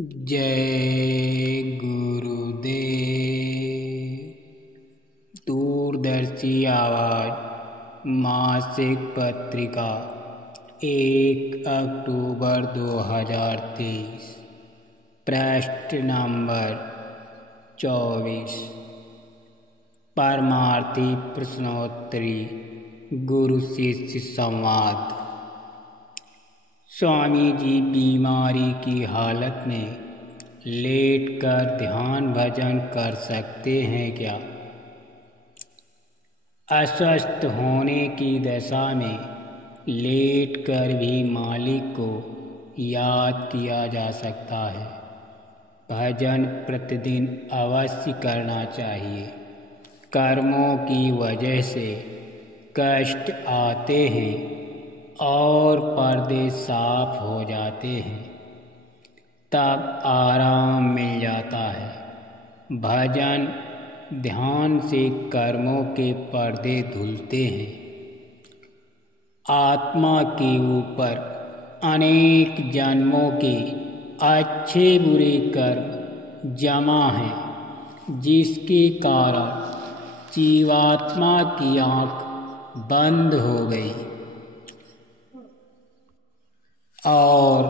जय गुरुदेव। दूरदर्शी आवाज़ मासिक पत्रिका 1 अक्टूबर 2023, पृष्ठ नंबर 24। परमार्थी प्रश्नोत्तरी गुरु शिष्य संवाद। स्वामी जी बीमारी की हालत में लेटकर ध्यान भजन कर सकते हैं क्या? अस्वस्थ होने की दशा में लेटकर भी मालिक को याद किया जा सकता है। भजन प्रतिदिन अवश्य करना चाहिए। कर्मों की वजह से कष्ट आते हैं और पर्दे साफ हो जाते हैं, तब आराम मिल जाता है। भजन ध्यान से कर्मों के पर्दे धुलते हैं। आत्मा के ऊपर अनेक जन्मों के अच्छे बुरे कर्म जमा हैं, जिसके कारण जीवात्मा की आँख बंद हो गई और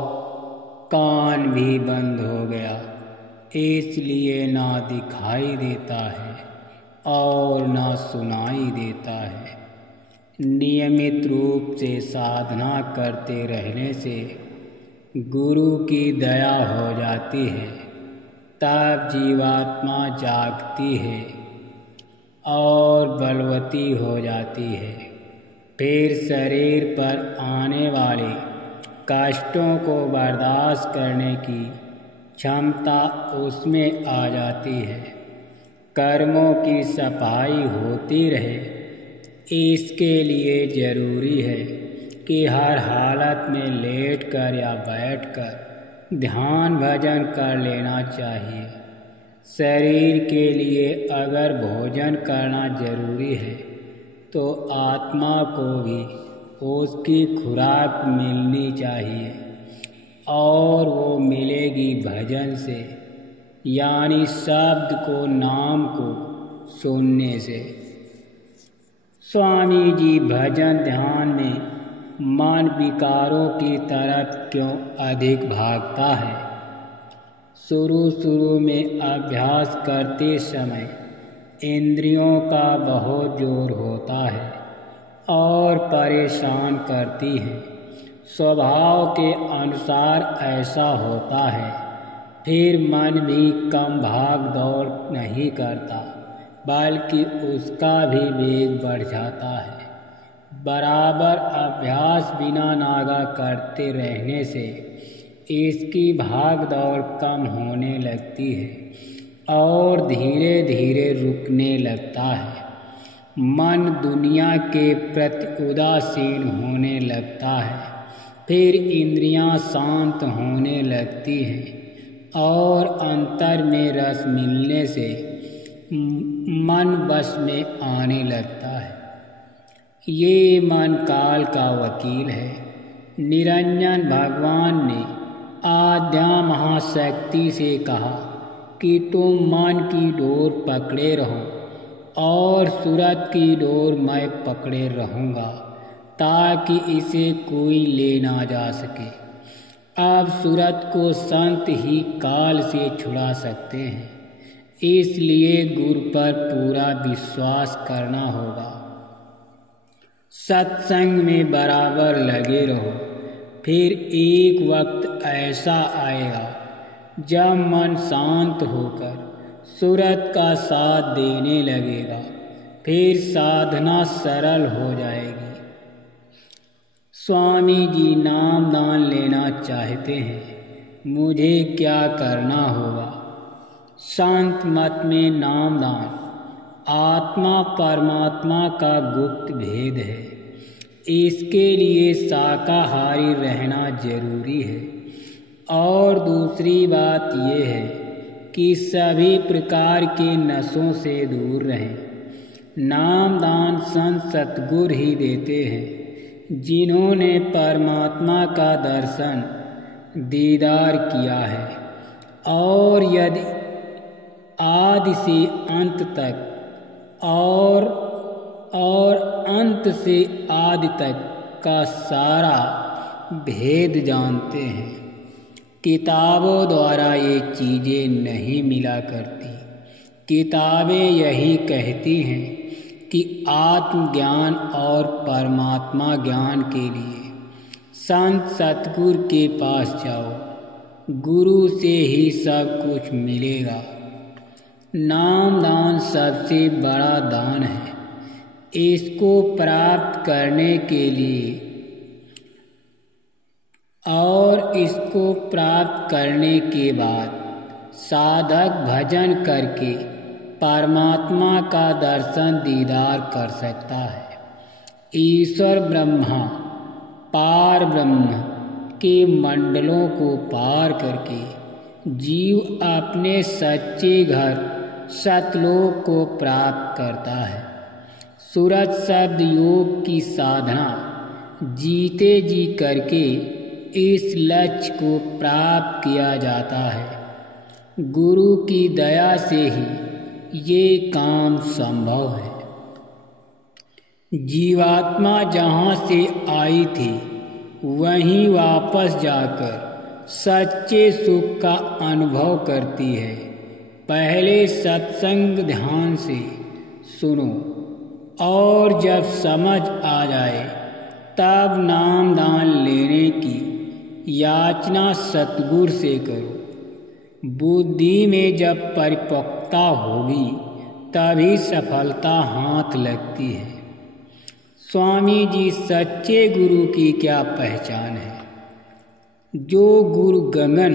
कान भी बंद हो गया, इसलिए ना दिखाई देता है और ना सुनाई देता है। नियमित रूप से साधना करते रहने से गुरु की दया हो जाती है, तब जीवात्मा जागती है और बलवती हो जाती है। फिर शरीर पर आने वाले कष्टों को बर्दाश्त करने की क्षमता उसमें आ जाती है। कर्मों की सफाई होती रहे, इसके लिए जरूरी है कि हर हालत में लेटकर या बैठकर ध्यान भजन कर लेना चाहिए। शरीर के लिए अगर भोजन करना जरूरी है तो आत्मा को भी उसकी खुराक मिलनी चाहिए, और वो मिलेगी भजन से, यानी शब्द को, नाम को सुनने से। स्वामी जी भजन ध्यान में मन विकारों की तरफ क्यों अधिक भागता है? शुरू में अभ्यास करते समय इंद्रियों का बहुत जोर होता है और परेशान करती है। स्वभाव के अनुसार ऐसा होता है। फिर मन भी कम भाग दौड़ नहीं करता, बल्कि उसका भी वेग बढ़ जाता है। बराबर अभ्यास बिना नागा करते रहने से इसकी भाग दौड़ कम होने लगती है और धीरे धीरे रुकने लगता है। मन दुनिया के प्रति उदासीन होने लगता है। फिर इंद्रियां शांत होने लगती हैं और अंतर में रस मिलने से मन वश में आने लगता है। ये मन काल का वकील है। निरंजन भगवान ने आद्या महाशक्ति से कहा कि तुम मन की डोर पकड़े रहो और सूरत की डोर मैं पकड़े रहूँगा, ताकि इसे कोई ले ना जा सके। अब सूरत को संत ही काल से छुड़ा सकते हैं, इसलिए गुरु पर पूरा विश्वास करना होगा। सत्संग में बराबर लगे रहो। फिर एक वक्त ऐसा आएगा जब मन शांत होकर सूरत का साथ देने लगेगा। फिर साधना सरल हो जाएगी। स्वामी जी नाम दान लेना चाहते हैं, मुझे क्या करना होगा? शांत मत में नाम दान आत्मा परमात्मा का गुप्त भेद है। इसके लिए शाकाहारी रहना जरूरी है। और दूसरी बात यह है कि सभी प्रकार के नशों से दूर रहें। नाम दान संत सतगुरु ही देते हैं, जिन्होंने परमात्मा का दर्शन दीदार किया है। और यदि आदि से अंत तक और अंत से आदि तक का सारा भेद जानते हैं। किताबों द्वारा ये चीज़ें नहीं मिला करती। किताबें यही कहती हैं कि आत्मज्ञान और परमात्मा ज्ञान के लिए संत सतगुरु के पास जाओ, गुरु से ही सब कुछ मिलेगा। नाम दान सबसे बड़ा दान है। इसको प्राप्त करने के लिए और इसको प्राप्त करने के बाद साधक भजन करके परमात्मा का दर्शन दीदार कर सकता है। ईश्वर ब्रह्मा पार ब्रह्म के मंडलों को पार करके जीव अपने सच्चे घर सतलोक को प्राप्त करता है। सूरज शब्द योग की साधना जीते जी करके इस लक्ष्य को प्राप्त किया जाता है। गुरु की दया से ही ये काम संभव है। जीवात्मा जहाँ से आई थी वहीं वापस जाकर सच्चे सुख का अनुभव करती है। पहले सत्संग ध्यान से सुनो और जब समझ आ जाए तब नाम दान लेने की याचना सतगुरु से करो। बुद्धि में जब परिपक्वता होगी तभी सफलता हाथ लगती है। स्वामी जी सच्चे गुरु की क्या पहचान है? जो गुरु गगन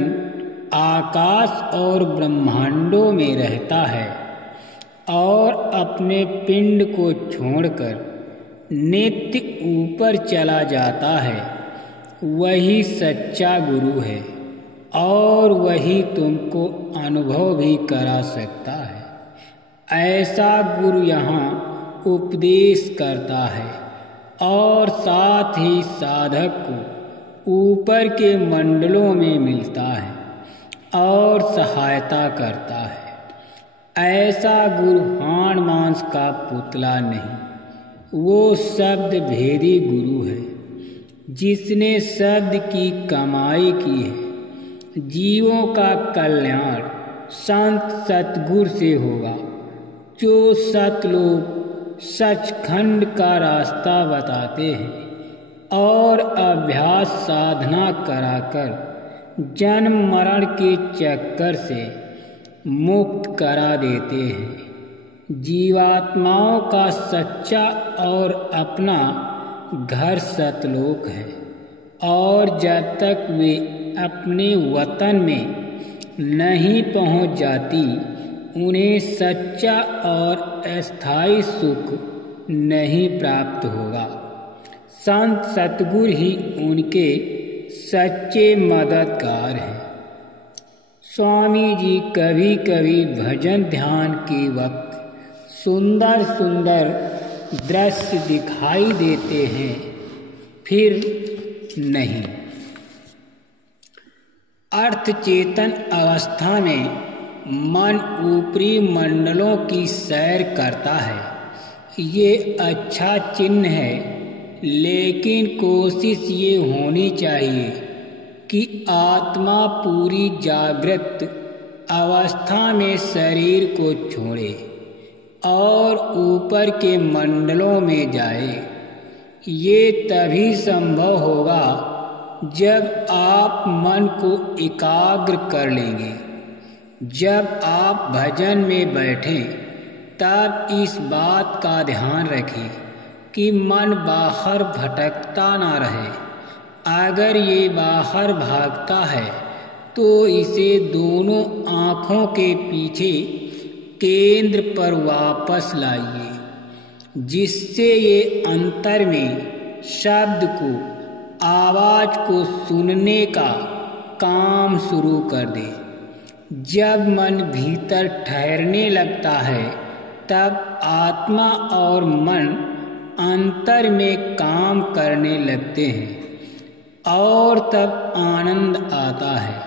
आकाश और ब्रह्मांडों में रहता है और अपने पिंड को छोड़कर नित्य ऊपर चला जाता है, वही सच्चा गुरु है और वही तुमको अनुभव भी करा सकता है। ऐसा गुरु यहाँ उपदेश करता है और साथ ही साधक को ऊपर के मंडलों में मिलता है और सहायता करता है। ऐसा गुरु हाड़ मांस का पुतला नहीं, वो शब्द भेदी गुरु है जिसने शब्द की कमाई की है। जीवों का कल्याण संत सतगुरु से होगा, जो सतलोक सचखंड का रास्ता बताते हैं और अभ्यास साधना कराकर जन्म मरण के चक्कर से मुक्त करा देते हैं। जीवात्माओं का सच्चा और अपना घर सतलोक है और जब तक वे अपने वतन में नहीं पहुंच जाती उन्हें सच्चा और अस्थायी सुख नहीं प्राप्त होगा। संत सतगुरु ही उनके सच्चे मददगार हैं। स्वामी जी कभी कभी भजन ध्यान के वक्त सुंदर सुंदर दृश्य दिखाई देते हैं, फिर नहीं। अर्थ चेतन अवस्था में मन ऊपरी मंडलों की सैर करता है, ये अच्छा चिन्ह है, लेकिन कोशिश ये होनी चाहिए कि आत्मा पूरी जागृत अवस्था में शरीर को छोड़े और ऊपर के मंडलों में जाए। ये तभी संभव होगा जब आप मन को एकाग्र कर लेंगे। जब आप भजन में बैठें तब इस बात का ध्यान रखें कि मन बाहर भटकता ना रहे। अगर ये बाहर भागता है तो इसे दोनों आँखों के पीछे केंद्र पर वापस लाइए, जिससे ये अंतर में शब्द को आवाज को सुनने का काम शुरू कर दे। जब मन भीतर ठहरने लगता है तब आत्मा और मन अंतर में काम करने लगते हैं और तब आनंद आता है।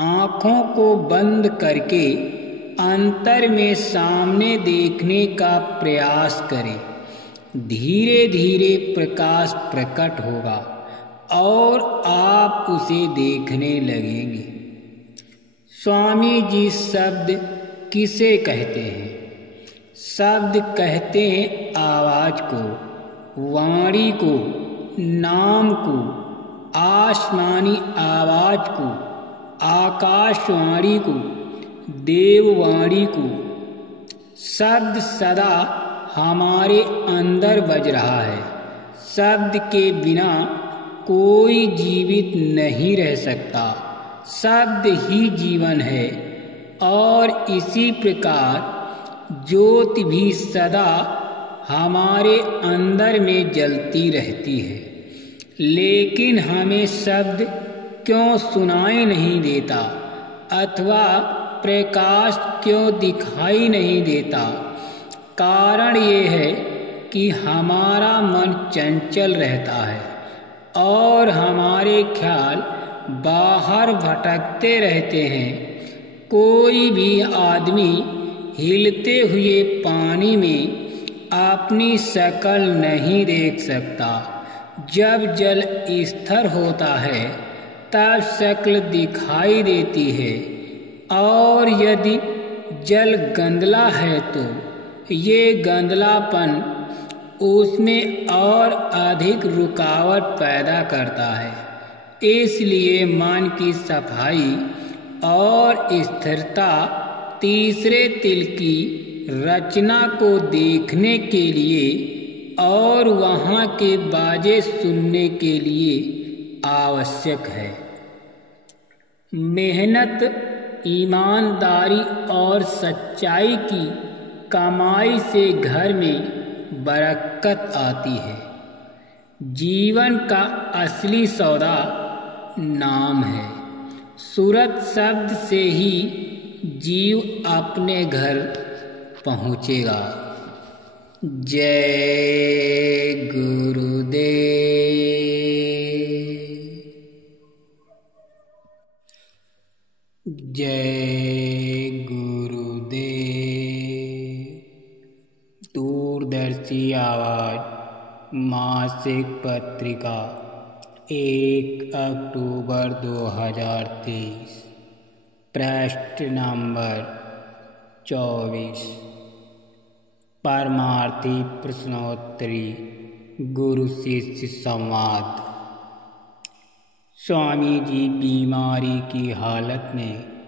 आँखों को बंद करके अंतर में सामने देखने का प्रयास करें। धीरे धीरे प्रकाश प्रकट होगा और आप उसे देखने लगेंगे। स्वामी जी शब्द किसे कहते हैं? शब्द कहते हैं आवाज को, वाणी को, नाम को, आसमानी आवाज को, आकाशवाणी को, देववाणी को। शब्द सदा हमारे अंदर बज रहा है। शब्द के बिना कोई जीवित नहीं रह सकता। शब्द ही जीवन है और इसी प्रकार ज्योति भी सदा हमारे अंदर में जलती रहती है। लेकिन हमें शब्द क्यों सुनाई नहीं देता अथवा प्रकाश क्यों दिखाई नहीं देता? कारण ये है कि हमारा मन चंचल रहता है और हमारे ख्याल बाहर भटकते रहते हैं। कोई भी आदमी हिलते हुए पानी में अपनी शक्ल नहीं देख सकता। जब जल स्थिर होता है तब शक्ल दिखाई देती है, और यदि जल गंदला है तो ये गंदलापन उसमें और अधिक रुकावट पैदा करता है। इसलिए मन की सफाई और स्थिरता तीसरे तिल की रचना को देखने के लिए और वहाँ के बाजे सुनने के लिए आवश्यक है। मेहनत, ईमानदारी और सच्चाई की कमाई से घर में बरकत आती है। जीवन का असली सौदा नाम है। सूरत शब्द से ही जीव अपने घर पहुँचेगा। जय गुरुदेव। जय गुरुदेव। दूरदर्शी आवाज मासिक पत्रिका 1 अक्टूबर 2023, पृष्ठ नंबर 24। परमार्थी प्रश्नोत्तरी गुरु शिष्य संवाद। स्वामी जी बीमारी की हालत में